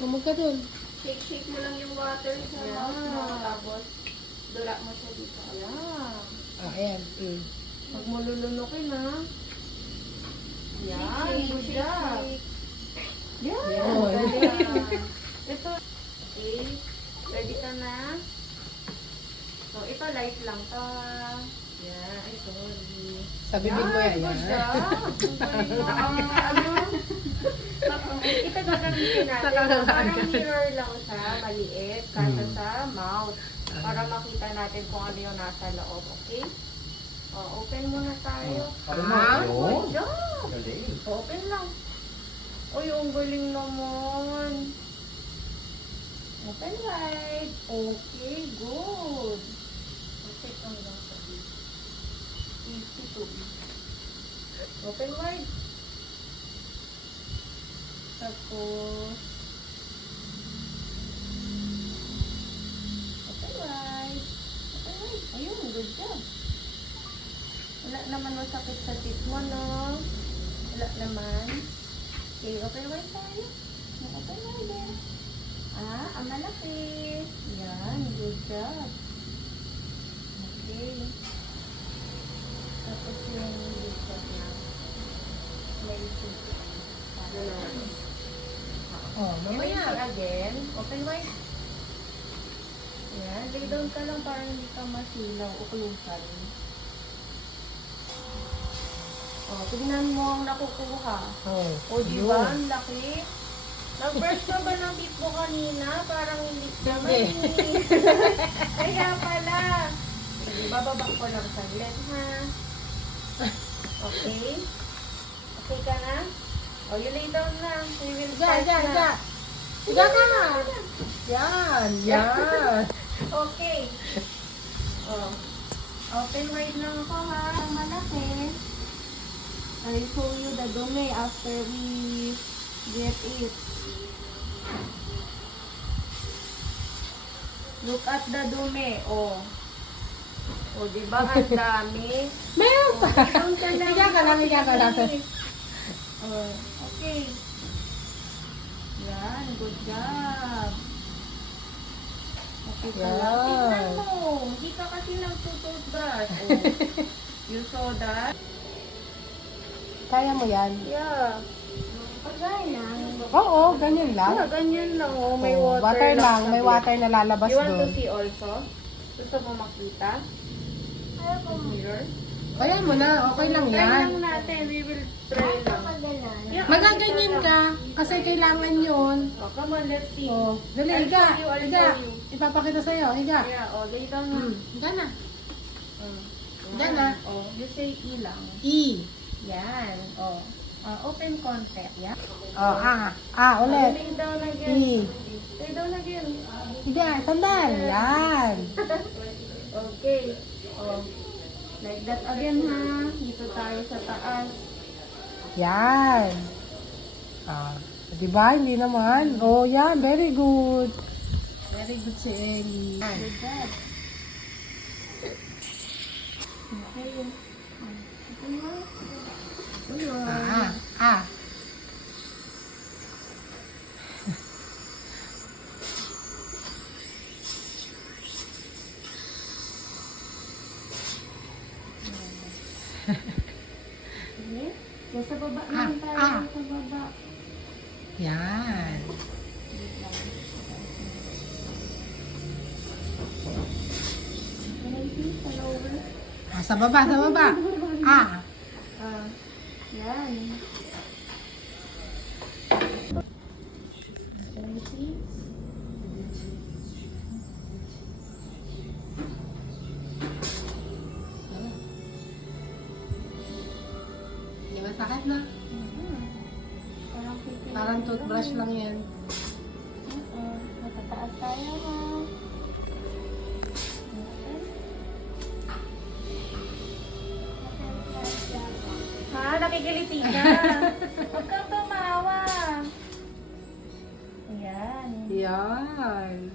Lumog ka dun. Shake mo lang yung water sa mouth mo. Tapos, dula mo siya dito. Yeah. Ayan. Huwag mo lulunukin, ha? Yan, good job. Yan, galing. Ito, okay. Ready ka na? So, ito light lang to. Yan, ay, sorry. Sa bibig mo yan. Good job. Ito gagamitin natin. Parang mirror lang siya, maliit, kasa sa mouth. Para makita natin kung ano yung nasa loob, okay? Open muna tayo. Good job. Open lang. Uy, ang galing naman. Open wide. Okay, good. Okay, hanggang sa easy to be. Open wide. Tapos, open wide. Open wide. Ayun, good job. Wala naman masakit sa teeth mo, no? Wala naman. Okay, open wide tayo. Open wide eh. Ang malaki. Yan, good job. Okay. Tapos yung dito na may tissue. Mamaya again. Open wide. Yan, lay down ka lang para hindi ka masilaw o kulusan. Tignan mo ang nakukuha. Diba? Ang laki. Nag-brush ka ba ng teeth mo kanina? Parang hindi naman. Kaya pala. Sige, bababa ko lang saglit, ha? Okay? Okay ka na? You lay down na. We will start na. Higa ka na. Yan. Okay. Open wide lang ako, ha? Ang malaki. I'll show you the dome after we get it. Look at the dome. Diba? Ang dami. Meron pa. Higa ka lang. Okay. Yan. Good job. Okay ka lang. Tignan mo. Hindi ka kasi nagtutoothbrush. You saw that? Kaya mo yan? Yeah. Pagaya. Oo, ganyan lang. Ganyan lang. May Oo, water lang. sa May bib. water na lalabas You want to doon. see also? Gusto mo makita? Mirror? Kaya mo na. Okay lang Try yan. lang natin. We will try lang. Yeah, Magaganyan ka. Kasi kailangan yun. Come on, let's see. Dali, I'll higa. show you, I'll Higa. show you. Ipapakita sa'yo. Higa. Yeah, lay down na. Higa na. Mm. Higa na. You say E lang. E. Yan. Open konti. Yeah. Ulit. Lay down again. E. Lay down again. Higa. Sandal. Yan. Okay. Like that again, ha. Dito tayo sa taas. Yan. Diba? Hindi naman. Yan. Very good. Very good si Ellie. Good job. Okay. Okay. Nasa baba naman tayo. Sa baba. Yan. Can I see? Sa lower? Sa baba. Yan. Can I see? Di ba sakit na? Parang toothbrush lang yan. Matataas tayo, ha? Nakikiliti ka. Huwag kang tumawa. Ayan. Yan.